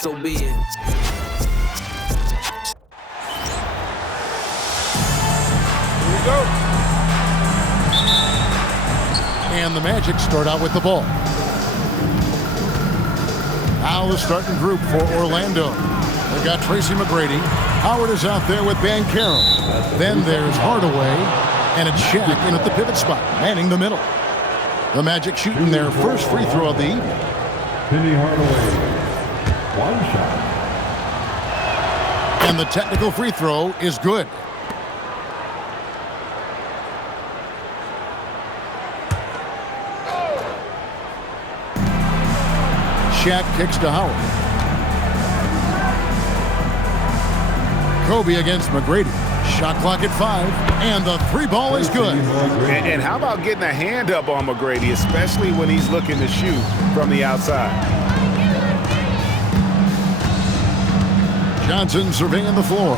so be it. Here we go. And the Magic start out with the ball. Now the starting group for Orlando. They've got Tracy McGrady. Howard is out there with Banchero. Then there's Hardaway. And it's Shaq in at the pivot spot, manning the middle. The Magic shooting their first free throw of the evening. Penny Hardaway. One shot. And the technical free throw is good. Shaq kicks to Howard. Kobe against McGrady. Shot clock at 5, and the three ball is good. And how about getting a hand up on McGrady, especially when he's looking to shoot from the outside? Johnson surveying the floor.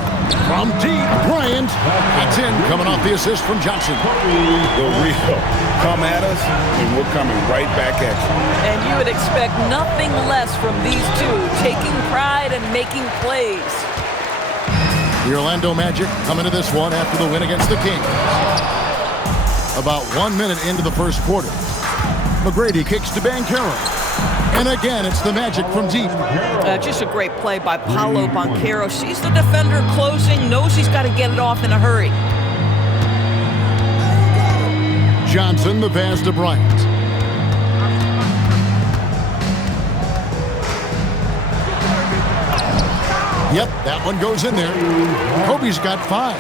From deep, Bryant. That's in, coming off the assist from Johnson. The real. Come at us, and we're coming right back at you. And you would expect nothing less from these two, taking pride and making plays. The Orlando Magic coming to this one after the win against the Kings. About 1 minute into the first quarter. McGrady kicks to Banchero. And again, it's the Magic from deep. Just a great play by Paolo Banchero. Sees the defender closing, knows he's got to get it off in a hurry. Johnson, the pass to Bryant. Yep, that one goes in there. Kobe's got 5.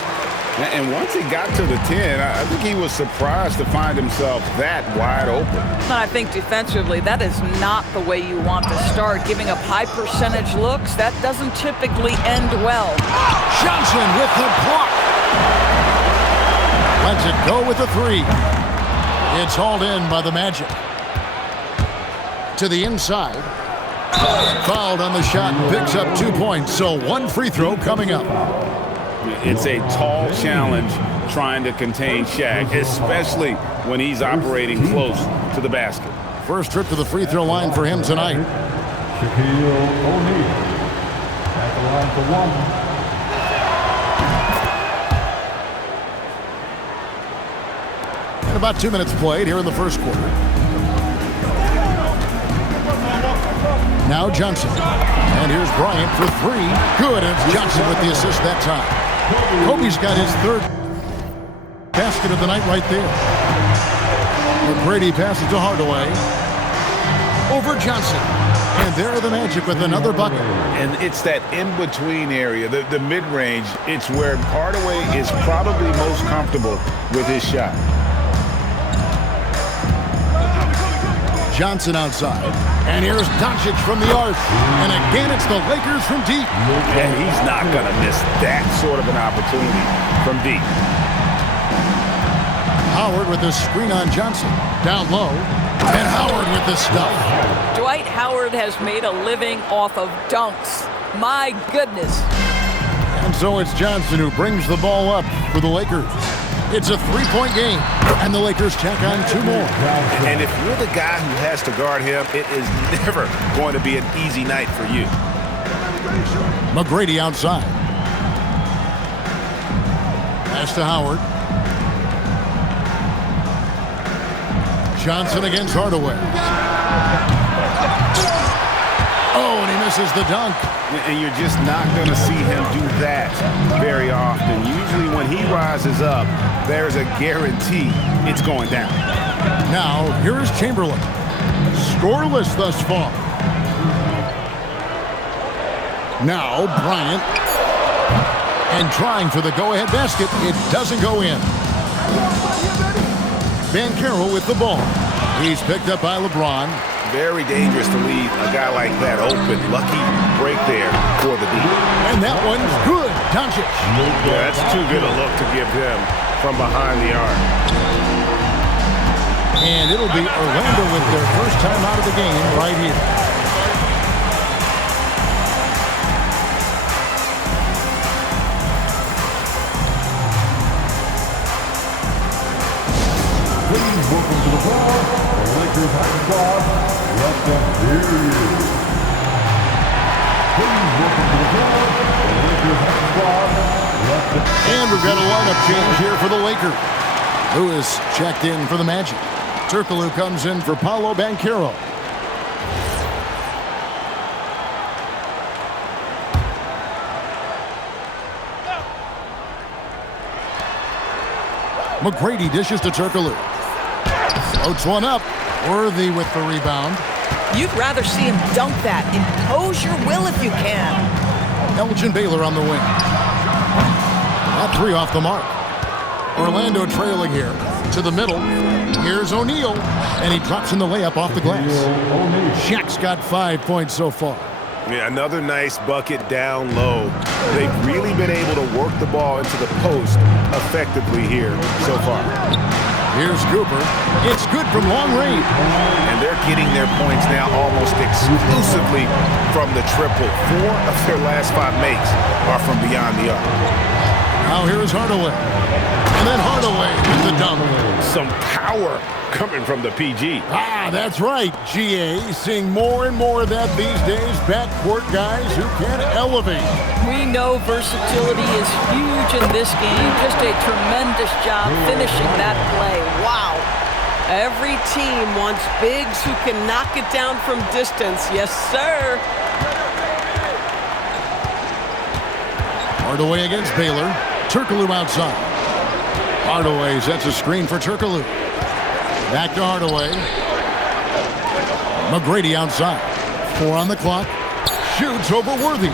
And once he got to the 10, I think he was surprised to find himself that wide open. But I think defensively, that is not the way you want to start. Giving up high percentage looks, that doesn't typically end well. Johnson with the block. Lets it go with the 3. It's hauled in by the Magic. To the inside. Fouled on the shot, picks up 2 points, so 1 free throw coming up. It's a tall challenge trying to contain Shaq, especially when he's operating close to the basket. First trip to the free throw line for him tonight. Shaquille O'Neal at the line for 1. And about 2 minutes played here in the first quarter. Now Johnson. And here's Bryant for 3. Good, and it's Johnson with the assist that time. Kobe's got his 3rd basket of the night right there. McGrady passes to Hardaway. Over Johnson. And there are the Magic with another bucket. And it's that in-between area, the mid-range. It's where Hardaway is probably most comfortable with his shot. Johnson outside. And here's Doncic from the arc. And again, it's the Lakers from deep. And he's not going to miss that sort of an opportunity from deep. Howard with the screen on Johnson. Down low. And Howard with the stuff. Dwight Howard has made a living off of dunks. My goodness. And so it's Johnson who brings the ball up for the Lakers. It's a 3-point game, and the Lakers tack on 2 more. And if you're the guy who has to guard him, it is never going to be an easy night for you. McGrady outside. Pass to Howard. Johnson against Hardaway. Oh, and he misses the dunk. And you're just not going to see him do that very often. Usually when he rises up, there's a guarantee it's going down. Now, here's Chamberlain. Scoreless thus far. Now, Bryant. And trying for the go-ahead basket. It doesn't go in. Banchero with the ball. He's picked up by LeBron. Very dangerous to leave a guy like that open. Lucky break there for the D. And that one's good. Doncic. Yeah, that's too good a look to give him from behind the arc. And it'll be Orlando with their first time out of the game right here. Please welcome to the floor, the Lakers hot squad. Let them hear you. And we've got a lineup change here for the Lakers. Lewis checked in for the Magic. Turkoglu comes in for Paolo Banchero. McGrady dishes to Turkoglu. Floats one up. Worthy with the rebound. You'd rather see him dunk that. Impose your will if you can. Elgin Baylor on the wing. That three off the mark. Orlando trailing here. To the middle. Here's O'Neal. And he drops in the layup off the glass. Shaq's got 5 points so far. Yeah, another nice bucket down low. They've really been able to work the ball into the post effectively here so far. Here's Cooper. It's good from long range. And they're getting their points now almost exclusively from the triple. 4 of their last 5 makes are from beyond the arc. Now here is Hardaway. And then Hardaway with the dunk. Some power coming from the PG. That's right, GA. Seeing more and more of that these days. Backcourt guys who can elevate. We know versatility is huge in this game. Just a tremendous job finishing that play. Wow. Every team wants bigs who can knock it down from distance. Yes, sir. Hardaway against Baylor. Turkoglu outside. Hardaway sets a screen for Turkoglu. Back to Hardaway. McGrady outside. 4 on the clock. Shoots over Worthy.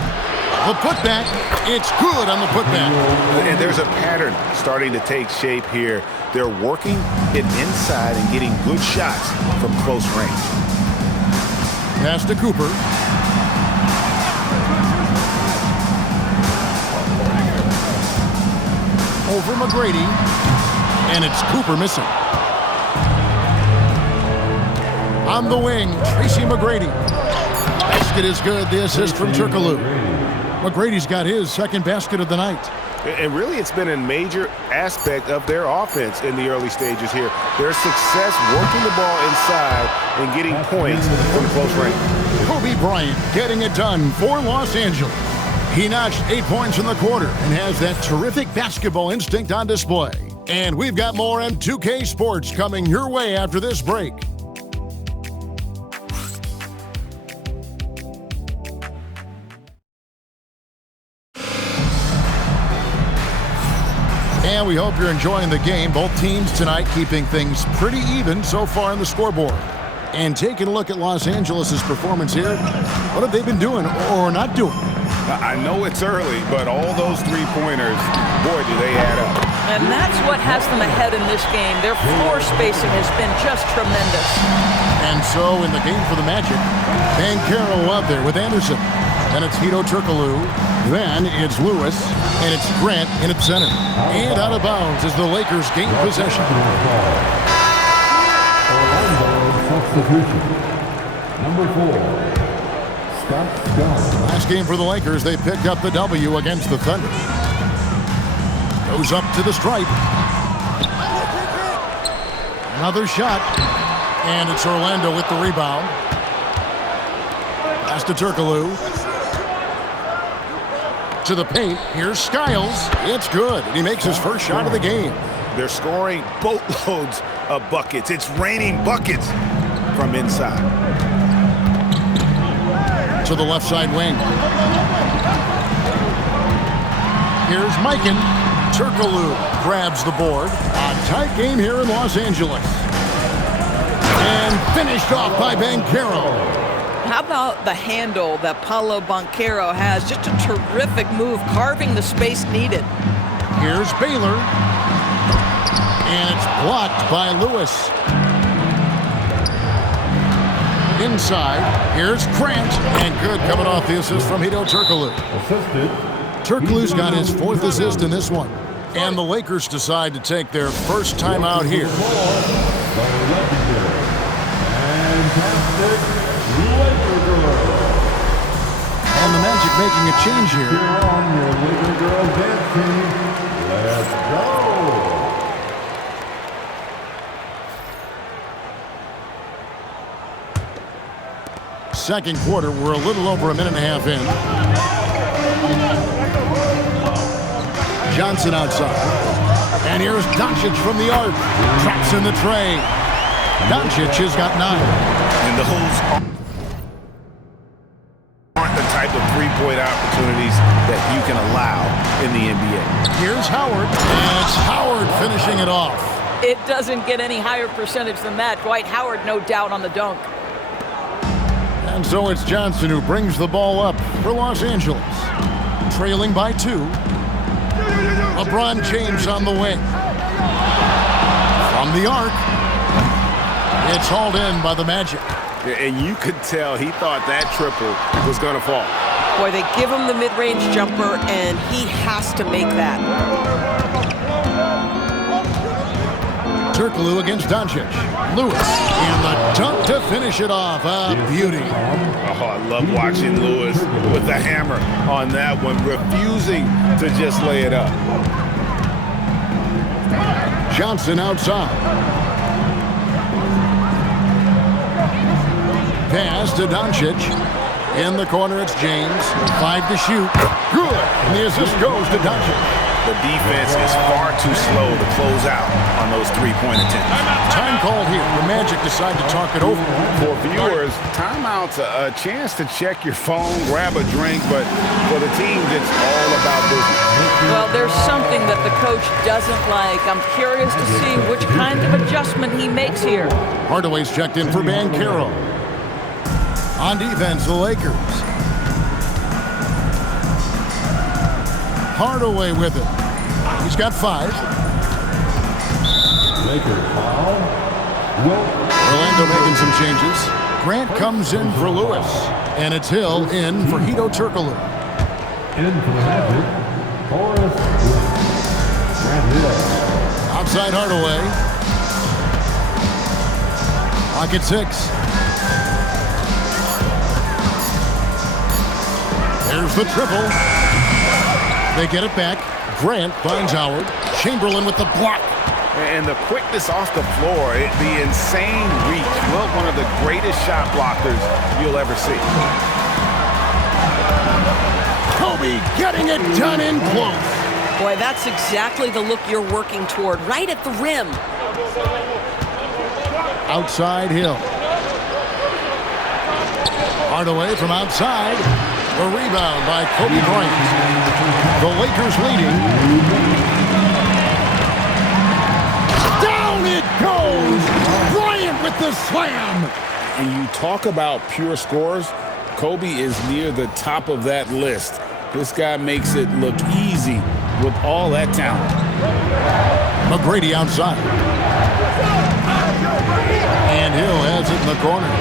The putback. It's good on the putback. And there's a pattern starting to take shape here. They're working it inside and getting good shots from close range. Pass to Cooper. Over McGrady. And it's Cooper missing. On the wing, Tracy McGrady. Basket is good. The assist from Turkoglu. McGrady's got his second basket of the night. And really, it's been a major aspect of their offense in the early stages here. Their success working the ball inside and getting points from close range. Kobe Bryant getting it done for Los Angeles. He notched 8 points in the quarter and has that terrific basketball instinct on display. And we've got more M2K Sports coming your way after this break. And we hope you're enjoying the game. Both teams tonight keeping things pretty even so far on the scoreboard. And taking a look at Los Angeles' performance here, what have they been doing or not doing? I know it's early, but all those three-pointers, boy, do they add up. And that's what has them ahead in this game. Their floor spacing has been just tremendous. And so in the game for the Magic, Banchero out there with Anderson. Then it's Hedo Turkoglu. Then it's Lewis. And it's Grant in at center. And out of bounds as the Lakers gain possession. Substitution. Number 4. Last game for the Lakers, they picked up the W against the Thunder. Goes up to the stripe. Another shot. And it's Orlando with the rebound. Pass to Turkoglu. To the paint. Here's Skiles. It's good. And he makes his first shot of the game. They're scoring boatloads of buckets. It's raining buckets from inside. To the left side wing. Here's Mikan. Turkoglu grabs the board. A tight game here in Los Angeles. And finished off by Banchero. How about the handle that Paolo Banchero has? Just a terrific move, carving the space needed. Here's Baylor. And it's blocked by Lewis. Inside, here's Grant, and good coming off the assist from Hedo Turkoglu. Turkoglu's got his 4th assist in this one. And the Lakers decide to take their first time out here. And the Magic making a change here. Let's go. Second quarter, we're a little over a minute and a half in. Johnson outside. And here's Doncic from the arc. Traps in the tray. Doncic has got 9. And those aren't the type of three-point opportunities that you can allow in the NBA. Here's Howard. And it's Howard finishing it off. It doesn't get any higher percentage than that. Dwight Howard, no doubt, on the dunk. And so it's Johnson who brings the ball up for Los Angeles. Trailing by 2. LeBron James on the wing. From the arc. It's hauled in by the Magic. And you could tell he thought that triple was going to fall. Boy, they give him the mid-range jumper, and he has to make that. Turkoglu against Doncic. Lewis and the dunk to finish it off. A beauty. Oh, I love watching Lewis with the hammer on that one, refusing to just lay it up. Johnson outside. Pass to Doncic. In the corner, it's James. 5 to shoot. Good. And the assist goes to Doncic. The defense is far too slow to close out on those three-point attempts. Time called here. The Magic decide to talk it over. For viewers, timeout's a chance to check your phone, grab a drink, but for the teams, it's all about business. Well, there's something that the coach doesn't like. I'm curious to see which kind of adjustment he makes here. Hardaway's checked in for Banchero. On defense, the Lakers. Hardaway with it. He's got 5. Lakers foul. Orlando making some changes. Grant comes in for Lewis. And it's Hill in for Hedo Turkoglu. In for the Magic. Horace Grant Hill. Outside Hardaway. Pocket 6. There's the triple. They get it back. Grant finds Howard. Chamberlain with the block. And the quickness off the floor, the insane reach. Well, one of the greatest shot blockers you'll ever see. Kobe getting it done in close. Boy, that's exactly the look you're working toward, right at the rim. Outside Hill. Hardaway from outside. The rebound by Kobe Bryant. The Lakers leading. Down it goes! Bryant with the slam! And you talk about pure scores, Kobe is near the top of that list. This guy makes it look easy with all that talent. McGrady outside. And Hill has it in the corner.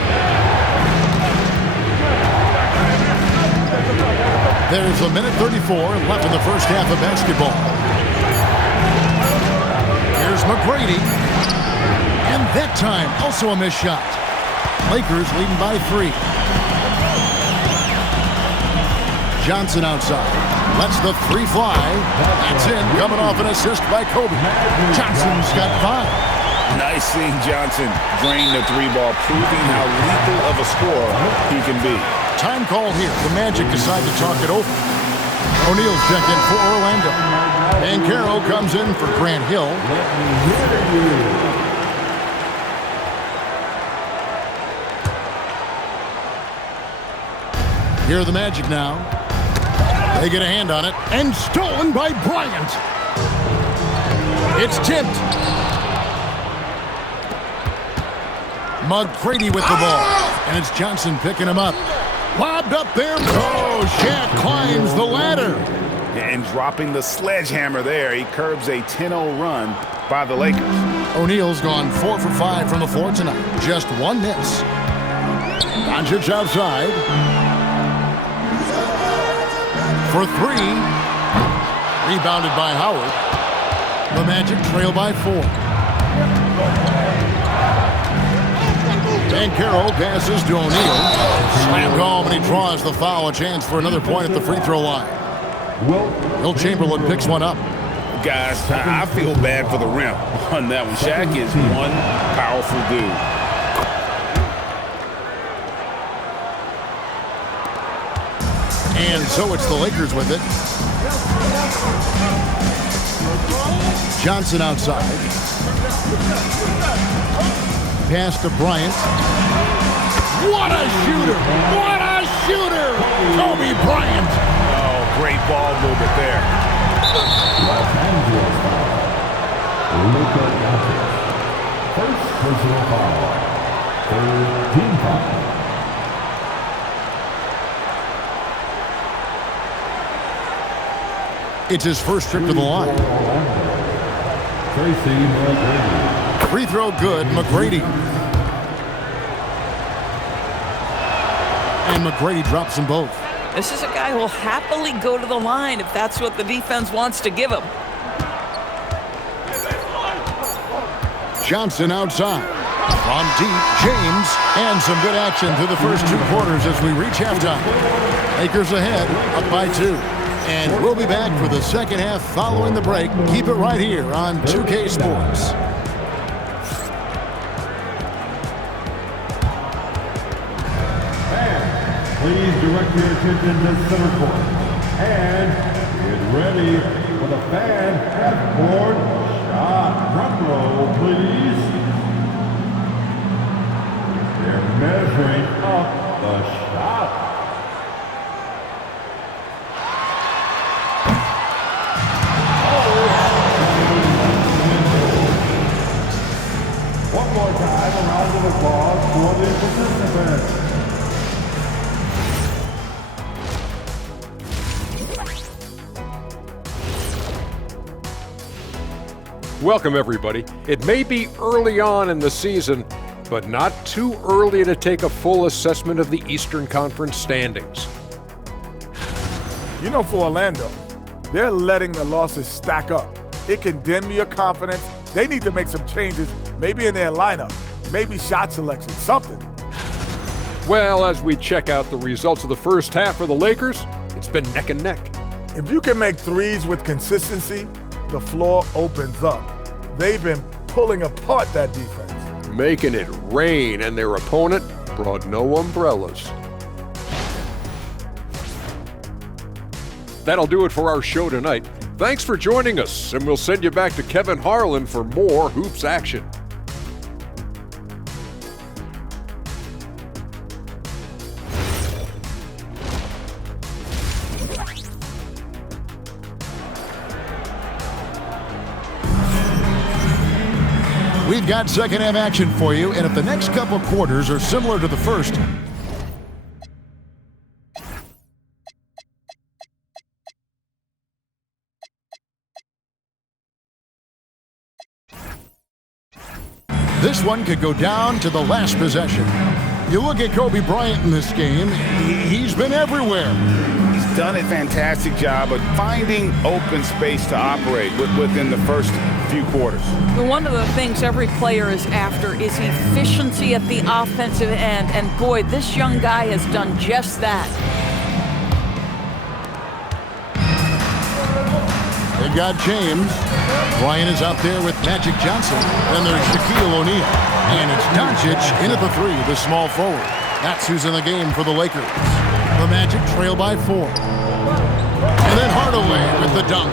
There's a minute 34 left in the first half of basketball. Here's McGrady. And that time, also a missed shot. Lakers leading by 3. Johnson outside. Lets the 3 fly. That's in, coming off an assist by Kobe. Johnson's got 5. Nice seeing Johnson drain the 3 ball, proving how lethal of a scorer he can be. Time called here. The Magic decide to talk it over. O'Neal's checked in for Orlando. Banchero comes in for Grant Hill. Here are the Magic now. They get a hand on it. And stolen by Bryant. It's tipped. McGrady with the ball. And it's Johnson picking him up. Lobbed up there. Oh, Shaq climbs the ladder. And dropping the sledgehammer there, he curbs a 10-0 run by the Lakers. O'Neal's gone 4 for 5 from the floor tonight. Just 1 miss. Doncic outside. For 3. Rebounded by Howard. The Magic trail by 4. Banchero passes to O'Neal. Slammed home, and he draws the foul. A chance for another point at the free throw line. Will Chamberlain picks one up. Guys, I feel bad for the rim on that one. Shaq is one powerful dude. And so it's the Lakers with it. Johnson outside. Pass to Bryant. What a shooter! What a shooter! Kobe Bryant! Oh, great ball movement there. Los Angeles foul. Luka Doncic. First personal foul. Third team foul. It's his first trip to the line. Tracy McGrady. Free throw good, McGrady. And McGrady drops them both. This is a guy who will happily go to the line if that's what the defense wants to give him. Johnson outside. From deep, James. And some good action through the first 2 quarters as we reach halftime. Lakers ahead, up by 2. And we'll be back for the second half following the break. Keep it right here on 2K Sports. Please direct your attention to center court. And get ready for the fan half-court shot. Drum roll, please. They're measuring up the shot. One more time, a round of applause for the participants. Welcome, everybody. It may be early on in the season, but not too early to take a full assessment of the Eastern Conference standings. You know, for Orlando, they're letting the losses stack up. It can dim your confidence. They need to make some changes, maybe in their lineup, maybe shot selection, something. Well, as we check out the results of the first half for the Lakers, it's been neck and neck. If you can make threes with consistency, the floor opens up. They've been pulling apart that defense. Making it rain, and their opponent brought no umbrellas. That'll do it for our show tonight. Thanks for joining us, and we'll send you back to Kevin Harlan for more hoops action. We've got second half action for you, and if the next couple quarters are similar to the first, this one could go down to the last possession. You look at Kobe Bryant in this game, he's been everywhere. He's done a fantastic job of finding open space to operate within the first few quarters. One of the things every player is after is efficiency at the offensive end, and boy, this young guy has done just that. They've got James. Bryant is out there with Magic Johnson. Then there's Shaquille O'Neal. And it's Doncic in at the 3, the small forward. That's who's in the game for the Lakers. The Magic trail by 4. And then Hardaway with the dunk.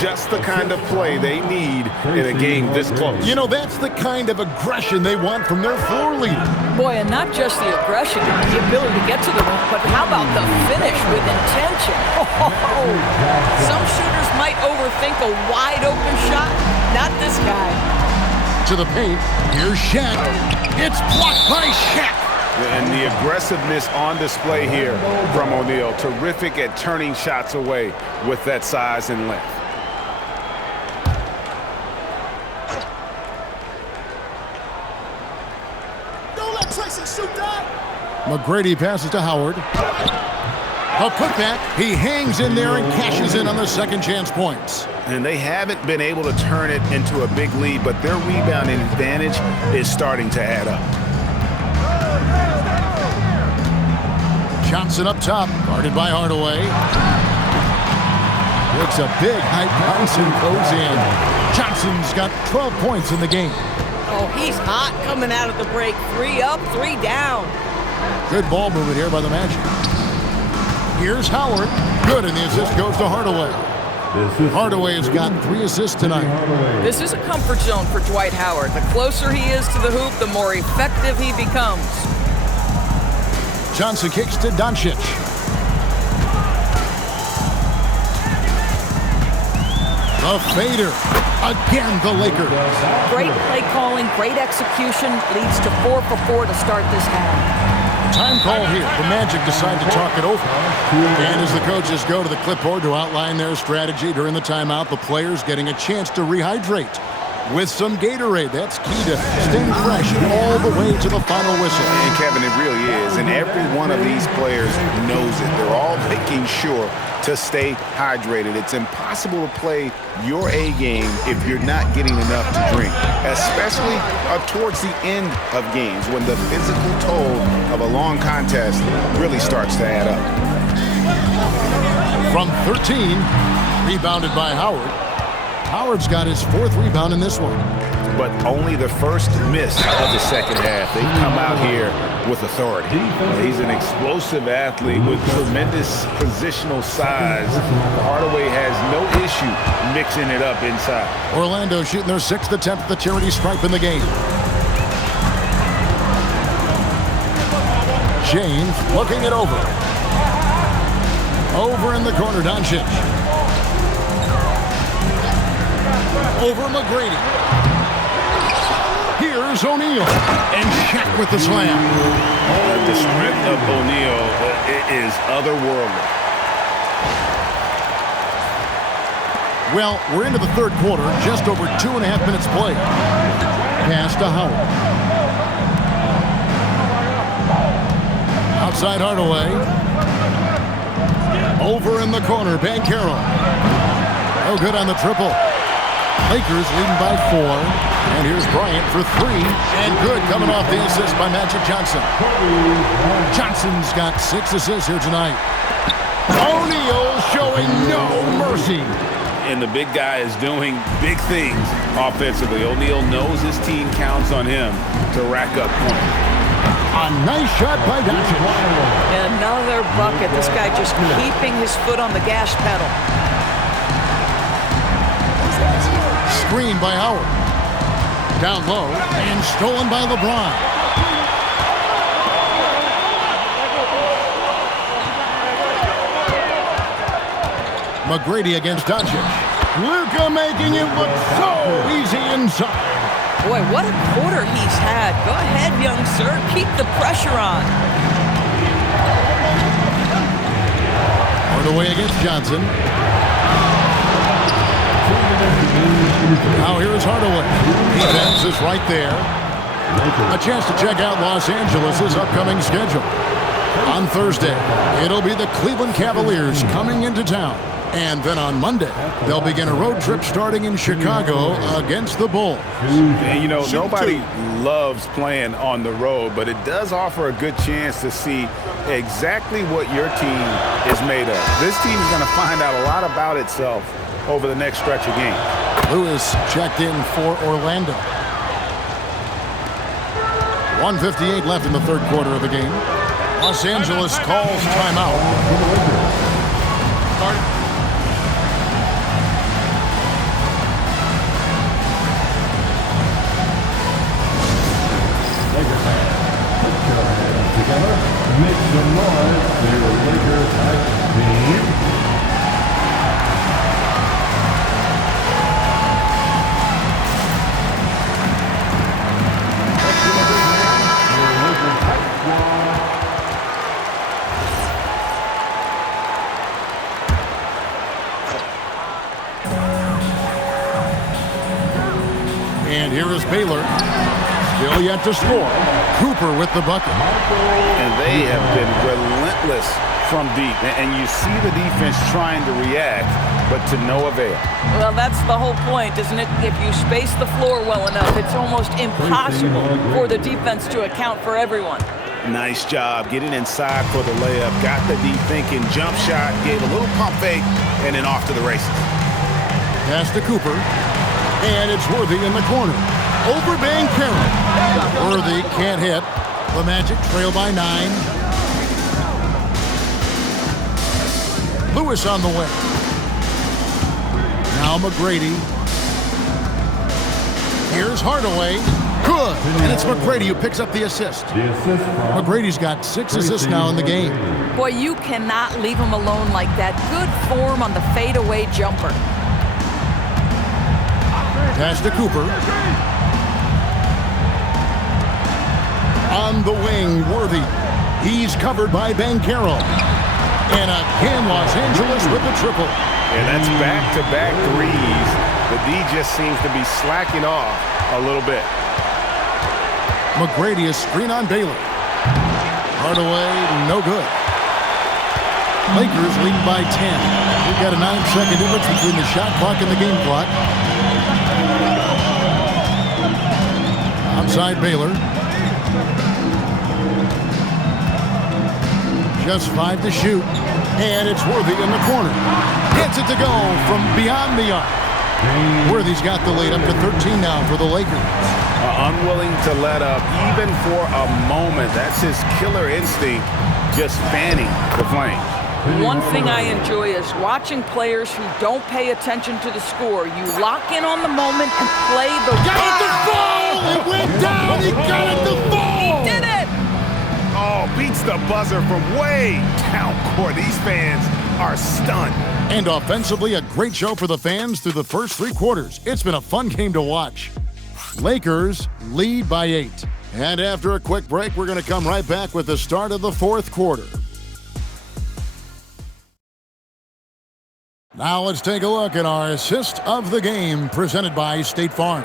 Just the kind of play they need in a game this close. You know, that's the kind of aggression they want from their floor leader. Boy, and not just the aggression, the ability to get to the rim, but how about the finish with intention? Oh, some shooters might overthink a wide-open shot. Not this guy. To the paint, here's Shaq. It's blocked by Shaq. And the aggressiveness on display here from O'Neal. Terrific at turning shots away with that size and length. McGrady passes to Howard. A putback. He hangs in there and cashes in on the second chance points. And they haven't been able to turn it into a big lead, but their rebounding advantage is starting to add up. Johnson up top, guarded by Hardaway. It's a big high bounce and goes in. Johnson's got 12 points in the game. Oh, he's hot coming out of the break. 3 up, 3 down. Good ball movement here by the Magic. Here's Howard. Good, and the assist goes to Hardaway. Hardaway has got 3 assists tonight. This is a comfort zone for Dwight Howard. The closer he is to the hoop, the more effective he becomes. Johnson kicks to Doncic. The fader. Again, the Lakers. Great play calling, great execution, leads to 4 for 4 to start this half. Time call here. The Magic decide to talk it over. And as the coaches go to the clipboard to outline their strategy during the timeout, the players getting a chance to rehydrate with some Gatorade. That's key to staying fresh all the way to the final whistle. And Kevin, it really is. And every one of these players knows it. They're all making sure to stay hydrated. It's impossible to play your A game if you're not getting enough to drink, especially towards the end of games when the physical toll of a long contest really starts to add up. From 13, rebounded by Howard. Howard's got his 4th rebound in this one. But only the first miss of the second half. They've come out here with authority. He's an explosive athlete with tremendous positional size. Hardaway has no issue mixing it up inside. Orlando shooting their 6th attempt at the charity stripe in the game. James looking it over. Over in the corner, Doncic. Over McGrady. Here's O'Neal. And Shaq with the slam. The strength of O'Neal is otherworldly. Well, we're into the 3rd quarter. Just over 2.5 minutes played. Pass to Howard. Outside Hardaway. Over in the corner, Banchero. Oh, good on the triple. Lakers leading by 4. And here's Bryant for 3. And good coming off the assist by Magic Johnson. Johnson's got 6 assists here tonight. O'Neal showing no mercy. And the big guy is doing big things offensively. O'Neal knows his team counts on him to rack up points. A nice shot by Doncic. Another bucket. This guy just keeping his foot on the gas pedal. Screen by Howard. Down low and stolen by LeBron. McGrady against Doncic. Luka making it look so easy inside. Boy, what a quarter he's had. Go ahead, young sir. Keep the pressure on. Hardaway against Johnson. Now here is Hardaway. Defense is right there. A chance to check out Los Angeles' upcoming schedule. On Thursday, it'll be the Cleveland Cavaliers coming into town. And then on Monday, they'll begin a road trip starting in Chicago against the Bulls. And you know, nobody loves playing on the road, but it does offer a good chance to see exactly what your team is made of. This team is going to find out a lot about itself over the next stretch of games. Lewis checked in for Orlando. 1:58 left in the 3rd quarter of the game. Los Angeles calls timeout. Together, make some noise for your Lakers team. And here is Baylor. Still yet to score. Cooper with the bucket. And they have been relentless from deep. And you see the defense trying to react, but to no avail. Well, that's the whole point, isn't it? If you space the floor well enough, it's almost impossible for the defense to account for everyone. Nice job getting inside for the layup. Got the deep thinking jump shot, gave a little pump fake, and then off to the races. Pass to Cooper. And it's Worthy in the corner. Over Banchero. Worthy can't hit. The Magic trail by 9. Lewis on the wing. Now McGrady. Here's Hardaway. Good. And it's McGrady who picks up the assist. McGrady's got 6 assists now in the game. Boy, you cannot leave him alone like that. Good form on the fadeaway jumper. Pass to Cooper. On the wing, Worthy. He's covered by Banchero. And again, Los Angeles with the triple. Yeah, that's back-to-back threes. The D just seems to be slacking off a little bit. McGrady is screen on Baylor. Hardaway, no good. Lakers lead by 10. We've got a 9-second difference between the shot clock and the game clock. Outside Baylor. Just 5 to shoot. And it's Worthy in the corner. Gets it to go from beyond the arc. Worthy's got the lead up to 13 now for the Lakers. Unwilling to let up even for a moment. That's his killer instinct, just fanning the flame. One thing I enjoy is watching players who don't pay attention to the score. You lock in on the moment and play the... Got it to fall! It went down! He got it to fall! He did it! Oh, beats the buzzer from way down court. These fans are stunned. And offensively, a great show for the fans through the first 3 quarters. It's been a fun game to watch. Lakers lead by 8. And after a quick break, we're going to come right back with the start of the 4th quarter. Now let's take a look at our assist of the game presented by State Farm.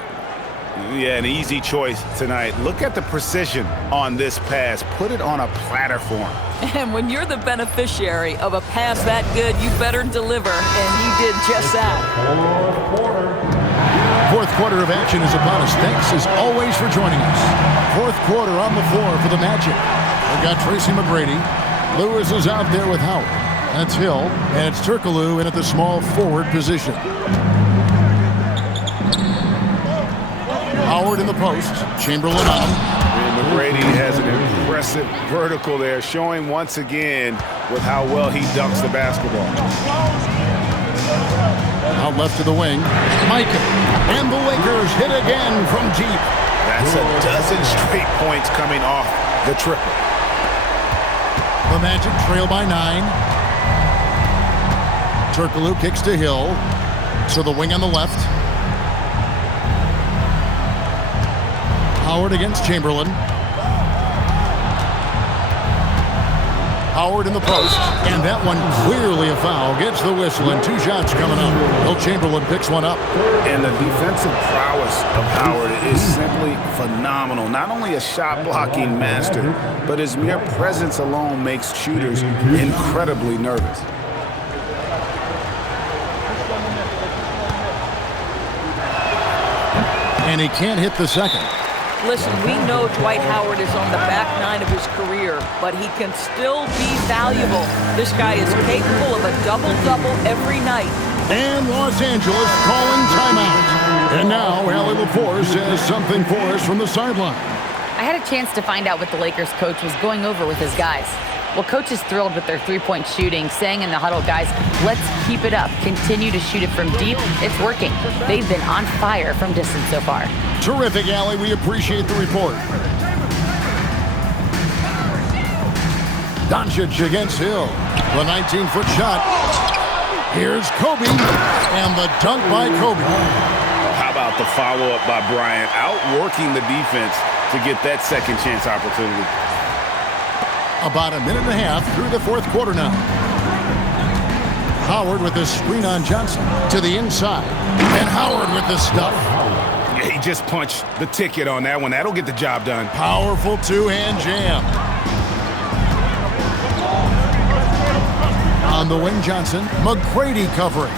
Yeah, an easy choice tonight. Look at the precision on this pass. Put it on a platter form. And when you're the beneficiary of a pass that good, you better deliver, and he did just that. 4th quarter of action is upon us. Thanks as always for joining us. 4th quarter on the floor for the Magic. We've got Tracy McGrady. Lewis is out there with Howard. That's Hill, and it's Turkoglu in at the small forward position. Howard in the post. Chamberlain on. And McGrady has an impressive vertical there, showing once again with how well he dunks the basketball. Out left to the wing. Micah. And the Lakers hit again from deep. That's a dozen straight points coming off the triple. The Magic trail by 9. Turkoglu kicks to Hill. So the wing on the left. Howard against Chamberlain. Howard in the post, and that one clearly a foul. Gets the whistle, and 2 shots coming up. Will Chamberlain picks one up. And the defensive prowess of Howard is simply phenomenal. Not only a shot-blocking master, but his mere presence alone makes shooters incredibly nervous. And he can't hit the second. Listen, we know Dwight Howard is on the back 9 of his career, but he can still be valuable. This guy is capable of a double-double every night. And Los Angeles calling timeout. And now Allie LaForce says something for us from the sideline. I had a chance to find out what the Lakers coach was going over with his guys. Well, coach is thrilled with their 3-point shooting, saying in the huddle, guys, let's keep it up. Continue to shoot it from deep. It's working. They've been on fire from distance so far. Terrific, Allie. We appreciate the report. Doncic against Hill. The 19-foot shot. Here's Kobe. And the dunk by Kobe. How about the follow-up by Bryant, outworking the defense to get that second chance opportunity. About a minute and a half through the 4th quarter now. Howard with the screen on Johnson to the inside. And Howard with the stuff. Yeah, he just punched the ticket on that one. That'll get the job done. Powerful 2-hand jam. On the wing, Johnson. McGrady covering.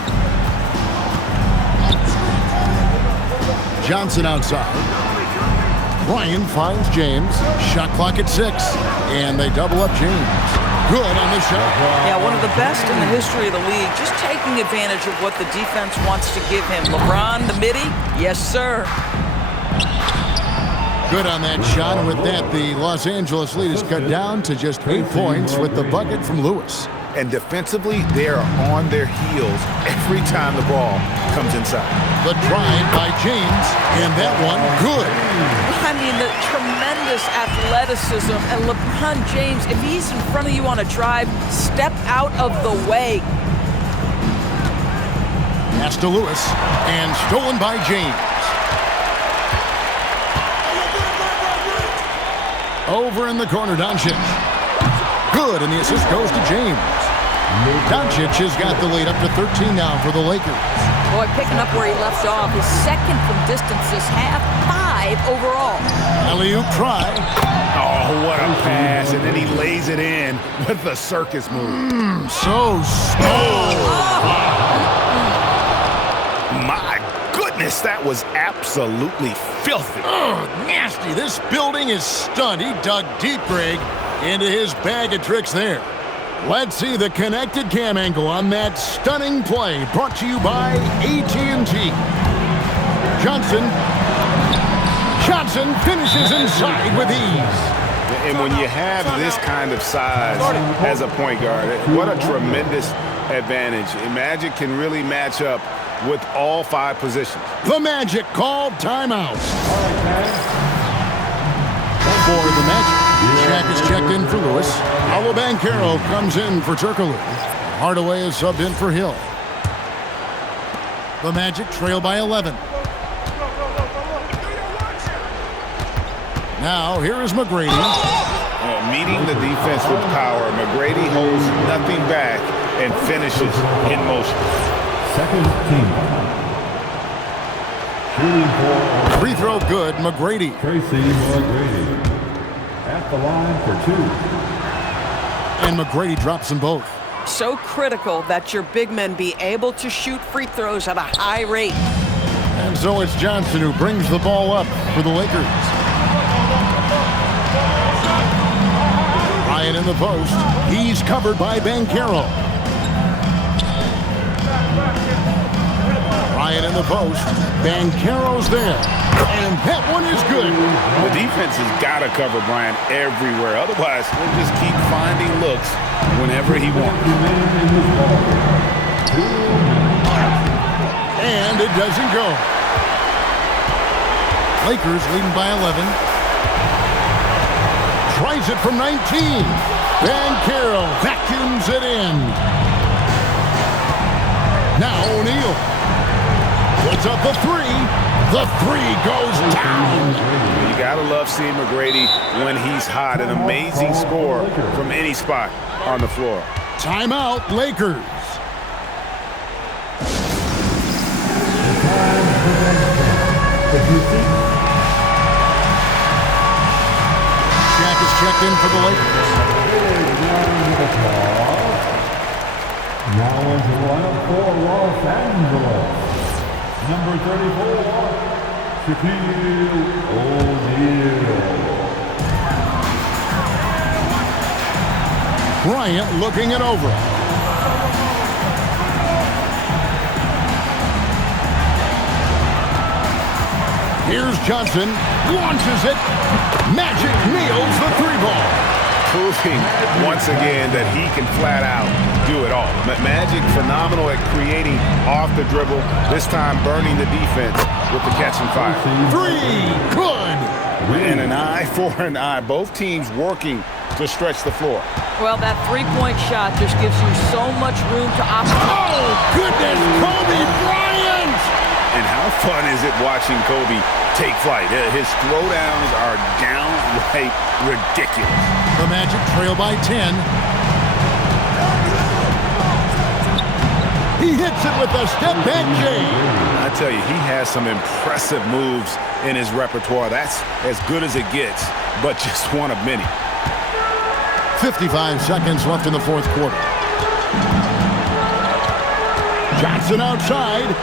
Johnson outside. Ryan finds James. Shot clock at 6. And they double up James. Good on the shot. Yeah, one of the best in the history of the league. Just taking advantage of what the defense wants to give him. LeBron, the midi? Yes, sir. Good on that shot. And with that, the Los Angeles lead is cut down to just 8 points with the bucket from Lewis. And defensively, they are on their heels every time the ball comes inside. The drive by James, and that one good. I mean, the tremendous athleticism. And LeBron James, if he's in front of you on a drive, step out of the way. Pass to Lewis, and stolen by James. Over in the corner, Doncic. Good, and the assist goes to James. Doncic has got the lead up to 13 now for the Lakers. Boy, picking up where he left off. His second from distance this half, 5 overall. Alley-oop try. Oh, what a pass, and then he lays it in with the circus move. So small. My goodness, that was absolutely filthy. Oh, nasty. This building is stunned. He dug deep, Greg, into his bag of tricks there. Let's see the connected cam angle on that stunning play, brought to you by AT&T. Johnson finishes inside with ease. And when you have this kind of size as a point guard, what a tremendous advantage. Magic can really match up with all 5 positions. The Magic called timeout. For the Magic, Shaq is checked in for Lewis. Paolo Banchero comes in for Turkoglu. Hardaway is subbed in for Hill. The Magic trail by 11. Now, here is McGrady. Meeting the defense with power, McGrady holds nothing back and finishes in motion. Second team. Shooting for Free throw good, McGrady. Tracy McGrady. At the line for 2. And McGrady drops them both. So critical that your big men be able to shoot free throws at a high rate. And so it's Johnson who brings the ball up for the Lakers. Ryan in the post. He's covered by Banchero. Ryan in the post. Banchero's there. And that one is good. The defense has got to cover Bryant everywhere. Otherwise, he'll just keep finding looks whenever he wants. And it doesn't go. Lakers leading by 11. Tries it from 19. Banchero vacuums it in. Now O'Neal puts up the 3. The 3 goes down. You got to love seeing McGrady when he's hot. An amazing score from any spot on the floor. Timeout, Lakers. Shaq is checked in for the Lakers. Now into the lineup for Los Angeles. Number 34, Shaquille O'Neal. Bryant looking it over. Here's Johnson, launches it. Magic nails the 3-ball. Proving once again that he can flat out do it all. Magic phenomenal at creating off the dribble, this time burning the defense with the catch and fire. 3, good. And an eye for an eye. Both teams working to stretch the floor. Well, that 3-point shot just gives you so much room to operate. Oh, goodness, Kobe Bryant! And how fun is it watching Kobe take flight? His throwdowns are downright ridiculous. The Magic trail by 10. He hits it with a step-back jam. I tell you, he has some impressive moves in his repertoire. That's as good as it gets, but just one of many. 55 seconds left in the 4th quarter. Johnson outside.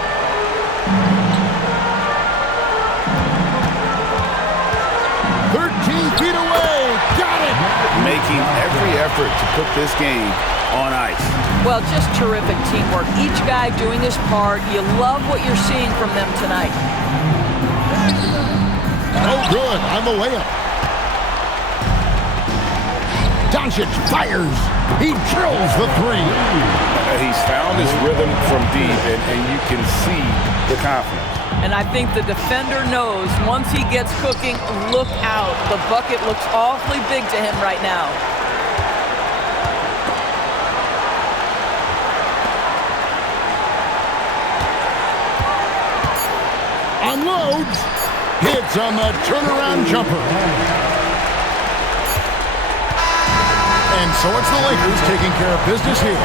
Feet away, got it! Making every effort to put this game on ice. Well, just terrific teamwork. Each guy doing his part. You love what you're seeing from them tonight. Oh, good, on the layup. Doncic fires. He drills the three. He's found his rhythm from deep, and you can see the confidence. And I think the defender knows once he gets cooking, look out. The bucket looks awfully big to him right now. Unloads. Hits on the turnaround jumper. And so it's the Lakers taking care of business here.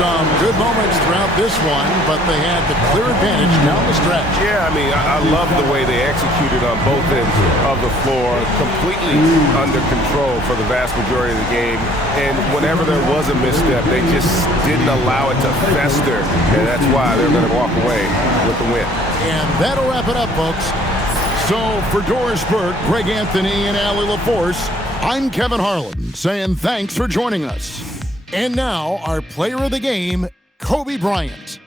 Some good moments throughout this one, but they had the clear advantage down the stretch. Yeah, I mean, I love the way they executed on both ends of the floor, completely under control for the vast majority of the game. And whenever there was a misstep, they just didn't allow it to fester. And that's why they're going to walk away with the win. And that'll wrap it up, folks. So for Doris Burke, Greg Anthony, and Allie LaForce, I'm Kevin Harlan, saying thanks for joining us. And now, our player of the game, Kobe Bryant.